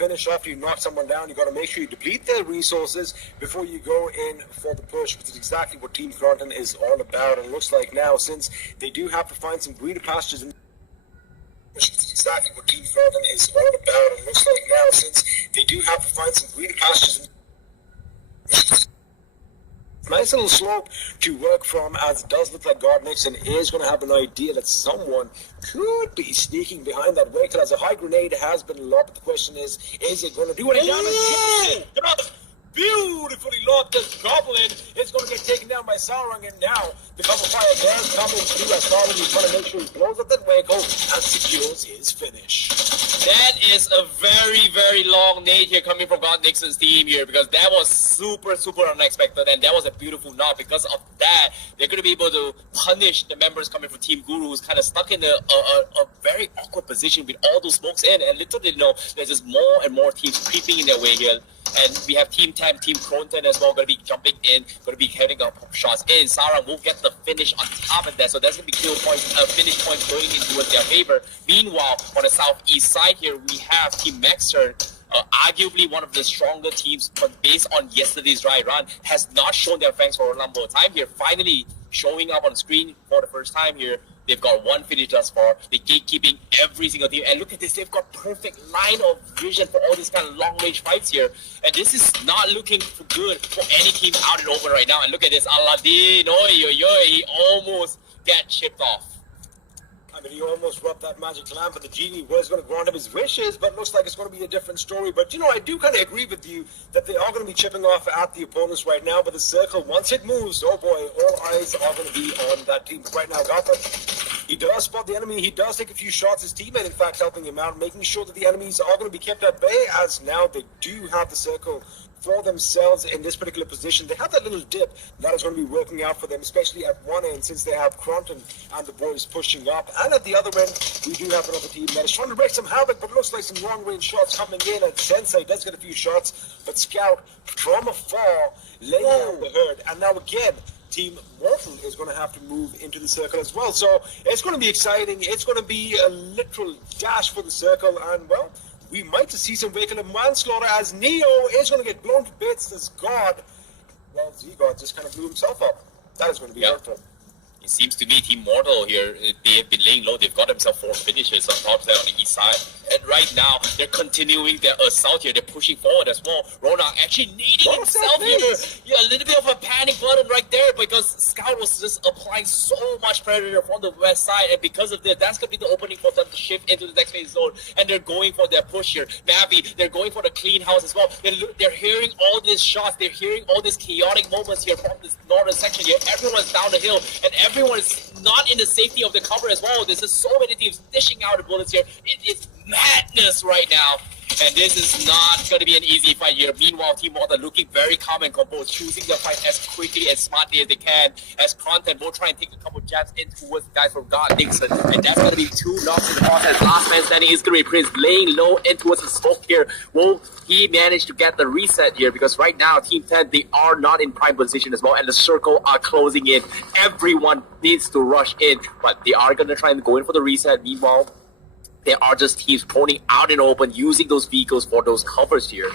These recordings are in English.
finish after you knock someone down. You got to make sure you deplete their resources before you go in for the push, which is exactly what Team Crompton is all about. And it looks like now, since they do have to find some greener pastures in which is exactly what Team Crompton is all about. And it looks like now, since they do have to find some greener pastures in nice little slope to work from, as it does look like God Nixon is going to have an idea that someone could be sneaking behind that vehicle, as a high grenade has been lobbed. The question is it going to do any damage? Beautifully lobbed. This goblin is going to get taken down by Sauron, and now the cover fire is coming through as Sauron is trying to make sure he blows up that vehicle and secures his finish. That is a very, very long nade here coming from God Nixon's team here, because that was super, super unexpected, and that was a beautiful knock. Because of that, they're going to be able to punish the members coming from Team Guru, who's kind of stuck in a very awkward position with all those smokes in, and little did know there's just more and more teams creeping in their way here. And we have Team 10, Team Crompton as well, going to be jumping in, going to be heading up shots in. Sauron will get the finish on top of that, so that's going to be kill points, finish points going in towards their favor. Meanwhile, on the southeast side here, we have Team Maxter, arguably one of the stronger teams, but based on yesterday's dry run, has not shown their fangs for a number of time here. Finally showing up on screen for the first time here. They've got one finish thus far. They're gatekeeping every single team. And look at this, they've got perfect line of vision for all these kind of long-range fights here. And this is not looking good for any team out and open right now. And look at this, Aladdin, he almost got chipped off. I mean, he almost rubbed that magic lamp, and the genie was going to grant him his wishes, but looks like it's going to be a different story. But, I do kind of agree with you that they are going to be chipping off at the opponents right now, but the circle, once it moves, oh boy, all eyes are going to be on that team. But right now, Gotham, he does spot the enemy. He does take a few shots. His teammate, in fact, helping him out, making sure that the enemies are going to be kept at bay, as now they do have the circle for themselves in this particular position. They have that little dip that is going to be working out for them, especially at one end, since they have Crompton and the boys pushing up. And at the other end, we do have another team that is trying to wreak some havoc, but it looks like some long-range shots coming in. And Sensei does get a few shots, but Scout from afar laying down the herd. And now again, Team Mortal is going to have to move into the circle as well. So it's going to be exciting. It's going to be a literal dash for the circle, and well, we might see some vehicular manslaughter, as Neo is going to get blown to bits as God. Well, Z-God just kind of blew himself up. That is going to be hurtful. It seems to me Team Mortal here, they have been laying low. They've got themselves 4 finishes on top there on the east side. And right now, they're continuing their assault here. They're pushing forward as well. Ronak actually nading himself here. Yeah, a little bit of a panic button right there, because Scout was just applying so much pressure from the west side. And because of that, that's going to be the opening for them to shift into the next phase zone. And they're going for their push here. Navi, they're going for the clean house as well. They're hearing all these shots. They're hearing all these chaotic moments here from this northern section here. Everyone's down the hill, and everyone is not in the safety of the cover as well. There's just so many teams dishing out the bullets here. It's madness right now, and this is not going to be an easy fight here. Meanwhile, Team Mortar looking very calm and composed, choosing the fight as quickly and smartly as they can, as Crompton will try and take a couple jabs in towards the guys from God Nixon, and that's going to be 2 knocks in the process. Last man standing is going to be Prince, laying low in towards the smoke here. Will he manage to get the reset here? Because right now, Team 10, they are not in prime position as well, and the circle are closing in. Everyone needs to rush in, but they are going to try and go in for the reset. Meanwhile, there are just teams pointing out in open, using those vehicles for those covers here.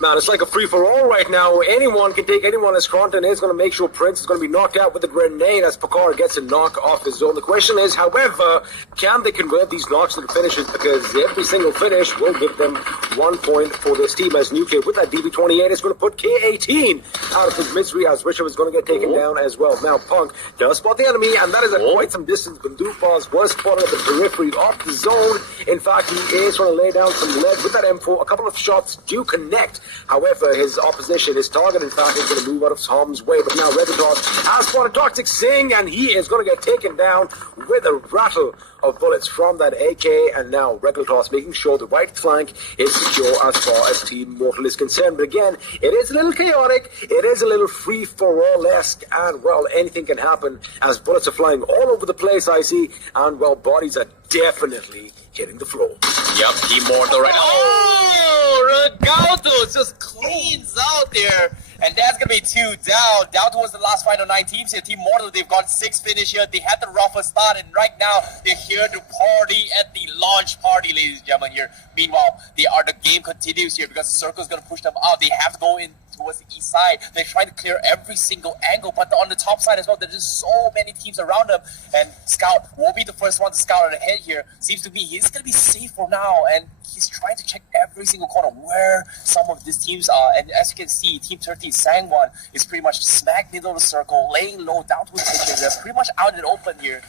Man, it's like a free-for-all right now. Anyone can take anyone, as Crompton is going to make sure Prince is going to be knocked out with a grenade as Pakar gets a knock off his zone. The question is, however, can they convert these knocks into finishes? Because every single finish will give them 1 point for this team, as Nuclear with that DB28 is going to put K18 out of his misery, as Richard is going to get taken down as well. Now Punk does spot the enemy, and that is at quite some distance. Bindufas was spotted at the periphery of the zone. In fact, he is trying to lay down some lead with that M4. A couple of shots do connect. However, his opposition, his target, in fact, is going to move out of harm's way. But now Revitos has spotted Toxic Singh, and he is going to get taken down with a rattle of bullets from that AK. And now Revitos making sure the right flank is secure as far as Team Mortal is concerned. But again, it is a little chaotic. It is a little free-for-all-esque. And, well, anything can happen as bullets are flying all over the place, I see. And, well, bodies are definitely hitting the floor. Yep, Team Mortal right now. Oh, Regalto just cleans out there And that's going to be 2 down towards the last final 9 teams here. Team Mortal, they've got 6 finish here. They had the roughest start, and right now they're here to party at the launch party, ladies and gentlemen here. Meanwhile, the game continues here because the circle's going to push them out. They have to go in towards the east side. They're trying to clear every single angle, but on the top side as well, there's just so many teams around them. And Scout will be the first one to scout ahead here. Seems to be he's going to be safe for now, and he's trying to check every single corner where some of these teams are. And as you can see, Team 30 Sangwon is pretty much smack middle of the circle, laying low down towards the kitchen. They're pretty much out in the open here.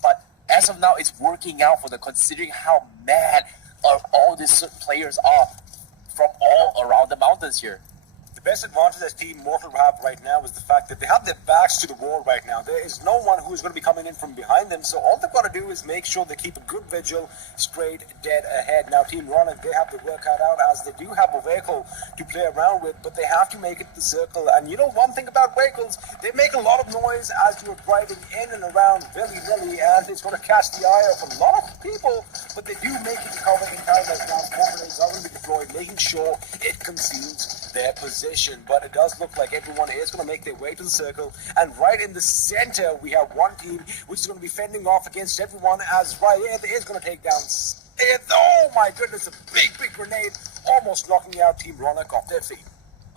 But as of now, it's working out for them, considering how mad all these players are from all around the mountains here. The best advantage that Team Mortal have right now is the fact that they have their backs to the wall right now. There is no one who is going to be coming in from behind them, so all they've got to do is make sure they keep a good vigil straight dead ahead. Now, Team Ronan, they have to work cut out as they do have a vehicle to play around with, but they have to make it the circle. And you know one thing about vehicles, they make a lot of noise as you're driving in and around willy-nilly, and it's going to catch the eye of a lot of people, but they do make it to cover in time as now grenades are going to be deployed, making sure it conceals their position. But it does look like everyone is going to make their way to the circle, and right in the center we have one team which is going to be fending off against everyone, as Ryeth is going to take down Smith. Oh my goodness, a big grenade almost knocking out Team Ronak off their feet.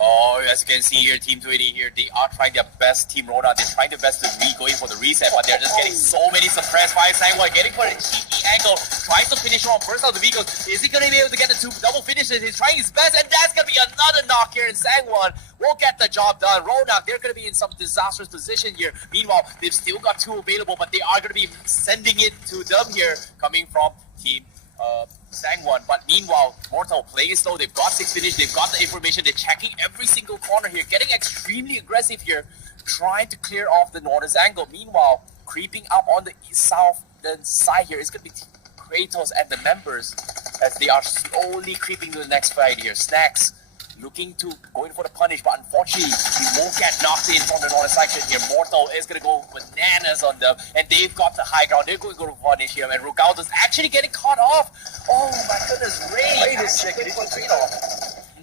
Oh, as you can see here, Team 20 here, they are trying their best. Team Rona, they're trying their best to go in for the reset, but they're just getting so many suppressed fire. Sangwon getting for a cheeky angle, tries to finish on first out of the vehicles. Is he going to be able to get the 2 double finishes? He's trying his best, and that's going to be another knock here, and Sangwon will get the job done. Ronak, they're going to be in some disastrous position here. Meanwhile, they've still got 2 available, but they are going to be sending it to them here, coming from Team Sangwon. But meanwhile, Mortal playing slow. They've got 6 finish. They've got the information. They're checking every single corner here, getting extremely aggressive here, trying to clear off the northern angle. Meanwhile, creeping up on the southern side here is going to be Kratos and the members as they are slowly creeping to the next fight here. Snacks looking to go in for the punish, but unfortunately, he won't get knocked in from the northern section here. Mortal is going to go bananas on them, and they've got the high ground. They're going to go to punish him, and Rugaldo's actually getting caught off. Oh my goodness, Ray! Wait a second.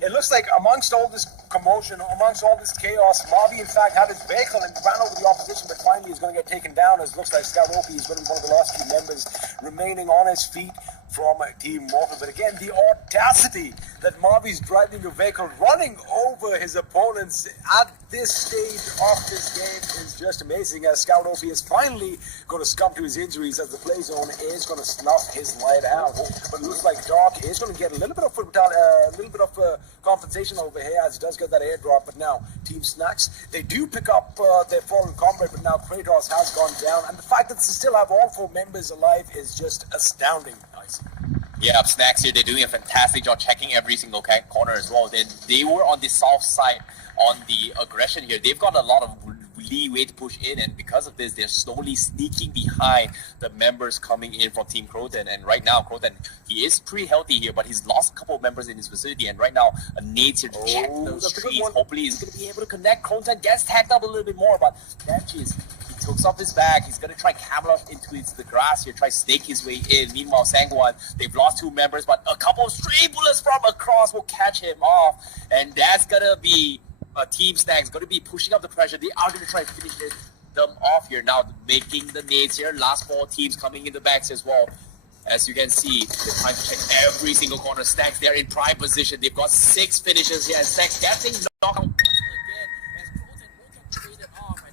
It looks like amongst all this commotion, amongst all this chaos, Mavi in fact had his vehicle and ran over the opposition, but finally he's going to get taken down, as it looks like Scout OP is going to be one of the last 2 members remaining on his feet from Team Mortal. But again, the audacity that Mavi's driving a vehicle, running over his opponents at this stage of this game is just amazing, as Scout OP is finally going to succumb to his injuries as the play zone is going to snuff his light out. But it looks like Doc is going to get a little bit of compensation over here as he does get that airdrop. But now Team Snacks, they do pick up their fallen comrade, but now Kratos has gone down, and the fact that they still have all 4 members alive is just astounding. Nice. Yeah, Snacks here, they're doing a fantastic job checking every single corner as well. They were on the south side on the aggression here. They've got a lot of leeway to push in, and because of this, they're slowly sneaking behind the members coming in from Team Croton. And right now, Croton, he is pretty healthy here, but he's lost a couple of members in his facility, and right now, a Nate's here to check those trees. Hopefully, he's going to be able to connect. Croton gets tagged up a little bit more, but that is... hooks off his back. He's going to try camouflage into the grass here, try snake his way in. Meanwhile, Sangwon, they've lost 2 members, but a couple of stray bullets from across will catch him off. And that's going to be Team Snacks, going to be pushing up the pressure. They are going to try to finish them off here. Now, making the nades here. Last 4 teams coming in the backs as well. As you can see, they're trying to check every single corner. Snacks, they're in prime position. They've got 6 finishes here. And Snacks getting knocked out.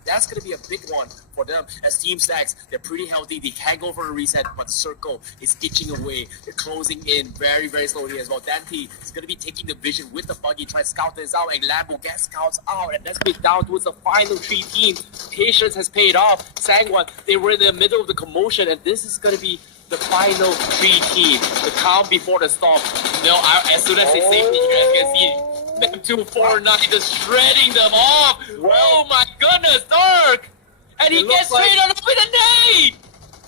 That's going to be a big one for them. As Team Stacks, they're pretty healthy. They can go for a reset, but the circle is itching away. They're closing in very, very slowly as well. Dante is going to be taking the vision with the buggy, trying to scout this out, and Lambo gets scouts out. And let's get down towards the final 3 teams. Patience has paid off. Sangwon, they were in the middle of the commotion, and this is going to be the final 3 teams. The calm before the storm. As soon as they say you guys can see them 249 just shredding them off. Oh my goodness, Dark! And he gets straight on with a nade!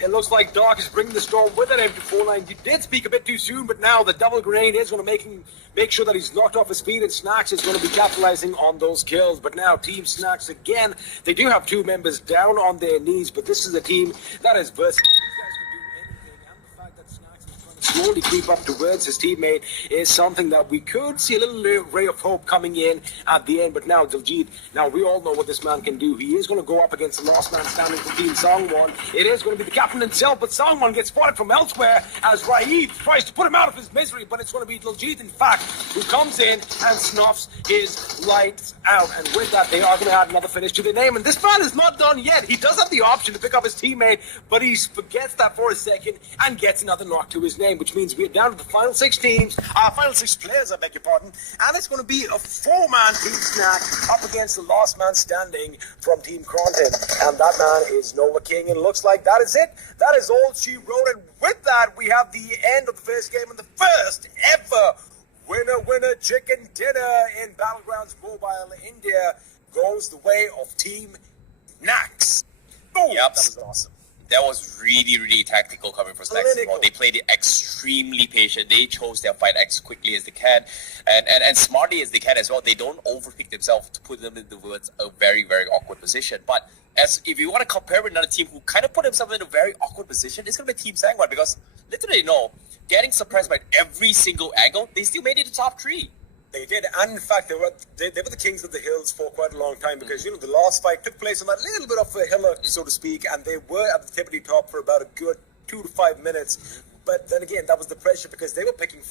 It looks like Dark is bringing the storm with an M249. You did speak a bit too soon, but now the double grenade is going to make sure that he's knocked off his feet, and Snacks is going to be capitalizing on those kills. But now Team Snacks, again, they do have 2 members down on their knees, but this is a team that is versatile. slowly creep up towards his teammate is something that we could see a little ray of hope coming in at the end. But now Diljit, now we all know what this man can do. He is going to go up against the last man standing from Team Songwon. It is going to be the captain himself, but Songwon gets spotted from elsewhere as Raid tries to put him out of his misery, but it's going to be Diljit, in fact, who comes in and snuffs his lights out. And with that, they are going to add another finish to their name. And this man is not done yet. He does have the option to pick up his teammate, but he forgets that for a second and gets another knock to his name, which means we're down to the final 6 teams, final 6 players, I beg your pardon, and it's going to be a 4-man team snack up against the last man standing from Team Cronton, and that man is Nova King, and it looks like that is it. That is all she wrote, and with that, we have the end of the first game and the first ever winner chicken dinner in Battlegrounds Mobile. India goes the way of Team Nax. Boom! Yep. That was awesome. That was really tactical coming from Snacks. They played it extremely patient. They chose their fight as quickly as they can and smartly as they can as well. They don't overpick themselves to put them in a very awkward position. But as if you want to compare with another team who kind of put themselves in a very awkward position, it's going to be Team Sangwon, because literally, getting suppressed by every single angle, they still made it to top 3. They did, and in fact, they were the kings of the hills for quite a long time, because the last fight took place on that little bit of a hillock, so to speak, and they were at the tippity top for about a good 2 to 5 minutes. But then again, that was the pressure, because they were picking